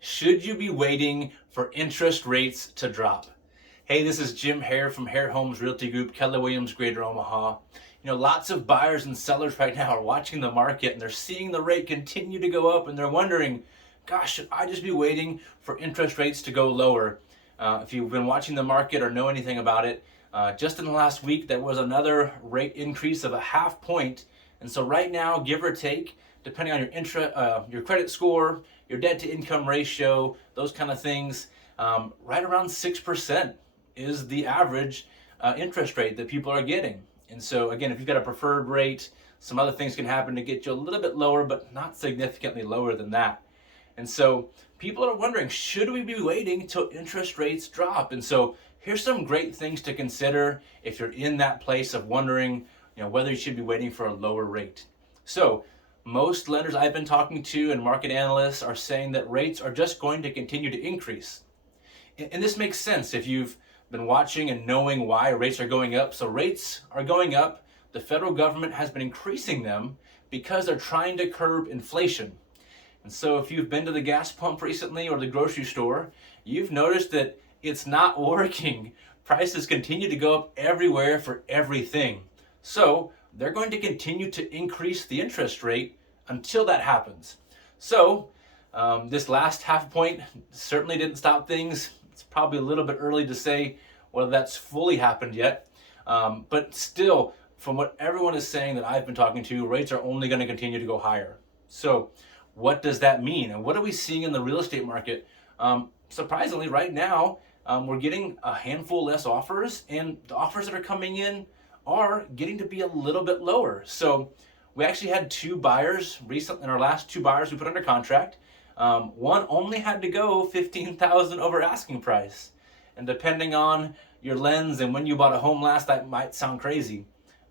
Should you be waiting for interest rates to drop? Hey, this is Jim Hare from Hare Homes Realty Group, Keller Williams, Greater Omaha. Lots of buyers and sellers right now are watching the market and they're seeing the rate continue to go up and they're wondering, gosh, should I just be waiting for interest rates to go lower? If you've been watching the market or know anything about it, just in the last week there was another rate increase of a half point. And so right now, give or take, depending on your credit score, your debt to income ratio, those kind of things, right around 6% is the average interest rate that people are getting. And so again, if you've got a preferred rate, some other things can happen to get you a little bit lower, but not significantly lower than that. And so people are wondering, should we be waiting till interest rates drop? And so here's some great things to consider if you're in that place of wondering, whether you should be waiting for a lower rate. So most lenders I've been talking to and market analysts are saying that rates are just going to continue to increase. And this makes sense if you've been watching and knowing why rates are going up. So rates are going up. The federal government has been increasing them because they're trying to curb inflation. And so if you've been to the gas pump recently or the grocery store, you've noticed that it's not working. Prices continue to go up everywhere for everything. So they're going to continue to increase the interest rate until that happens. So this last half point certainly didn't stop things. It's probably a little bit early to say whether that's fully happened yet. But still, from what everyone is saying that I've been talking to, rates are only going to continue to go higher. So what does that mean? And what are we seeing in the real estate market? Surprisingly, right now, we're getting a handful less offers, and the offers that are coming in are getting to be a little bit lower. So we actually had two buyers recently, in our last two buyers we put under contract. One only had to go $15,000 over asking price. And depending on your lens and when you bought a home last, that might sound crazy.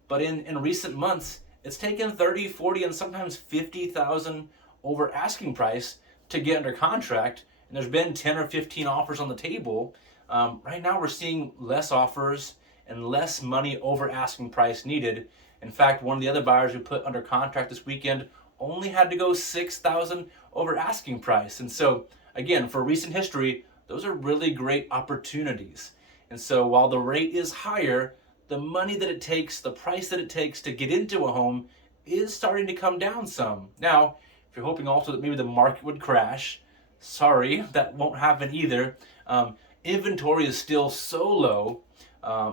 But in recent months, it's taken 30, 40, and sometimes 50,000 over asking price to get under contract. And there's been 10 or 15 offers on the table. Right now we're seeing less offers and less money over asking price needed. In fact, one of the other buyers we put under contract this weekend only had to go $6,000 over asking price. And so again, for recent history, those are really great opportunities. And so while the rate is higher, the money that it takes, the price that it takes to get into a home is starting to come down some. Now, if you're hoping also that maybe the market would crash, sorry, that won't happen either. Inventory is still so low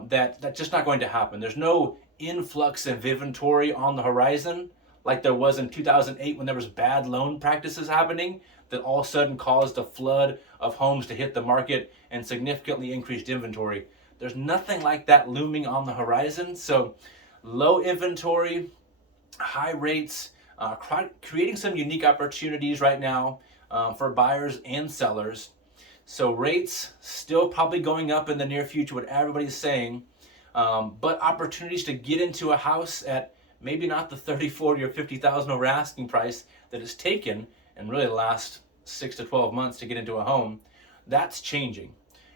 that that's just not going to happen. There's no influx of inventory on the horizon like there was in 2008 when there was bad loan practices happening that all of a sudden caused a flood of homes to hit the market and significantly increased inventory. There's nothing like that looming on the horizon. So low inventory, high rates, creating some unique opportunities right now for buyers and sellers. So rates still probably going up in the near future, what everybody's saying, but opportunities to get into a house at maybe not the 30, 40, or 50,000 over asking price that it's taken in really the last 6 to 12 months to get into a home, that's changing.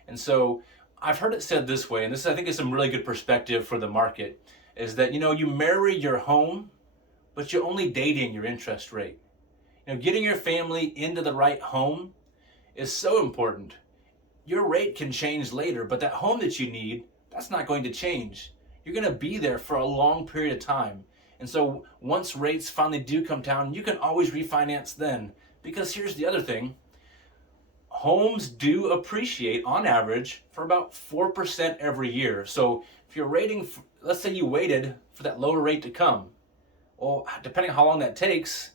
And so I've heard it said this way, and this I think is some really good perspective for the market, is that you marry your home, but you're only dating your interest rate. Getting your family into the right home is so important. Your rate can change later, but that home that you need, that's not going to change. You're going to be there for a long period of time. And so once rates finally do come down, you can always refinance then. Because here's the other thing. Homes do appreciate on average for about 4% every year. So if you're waiting, let's say you waited for that lower rate to come. Well, depending on how long that takes,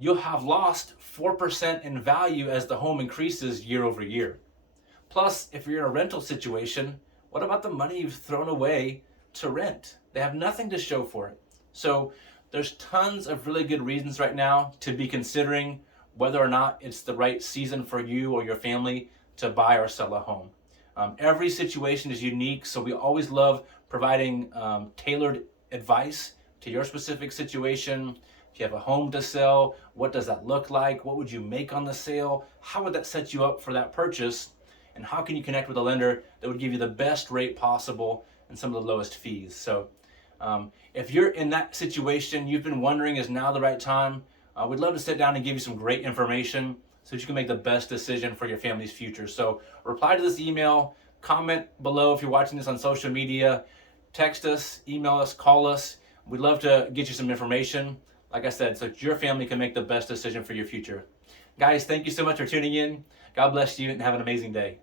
you'll have lost 4% in value as the home increases year over year. Plus, if you're in a rental situation, what about the money you've thrown away to rent? They have nothing to show for it. So there's tons of really good reasons right now to be considering whether or not it's the right season for you or your family to buy or sell a home. Every situation is unique, so we always love providing tailored advice to your specific situation. If you have a home to sell, what does that look like? What would you make on the sale? How would that set you up for that purchase? And how can you connect with a lender that would give you the best rate possible and some of the lowest fees? So if you're in that situation, you've been wondering, is now the right time? We'd love to sit down and give you some great information so that you can make the best decision for your family's future. So reply to this email, comment below if you're watching this on social media, text us, email us, call us. We'd love to get you some information, like I said, so that your family can make the best decision for your future. Guys, thank you so much for tuning in. God bless you and have an amazing day.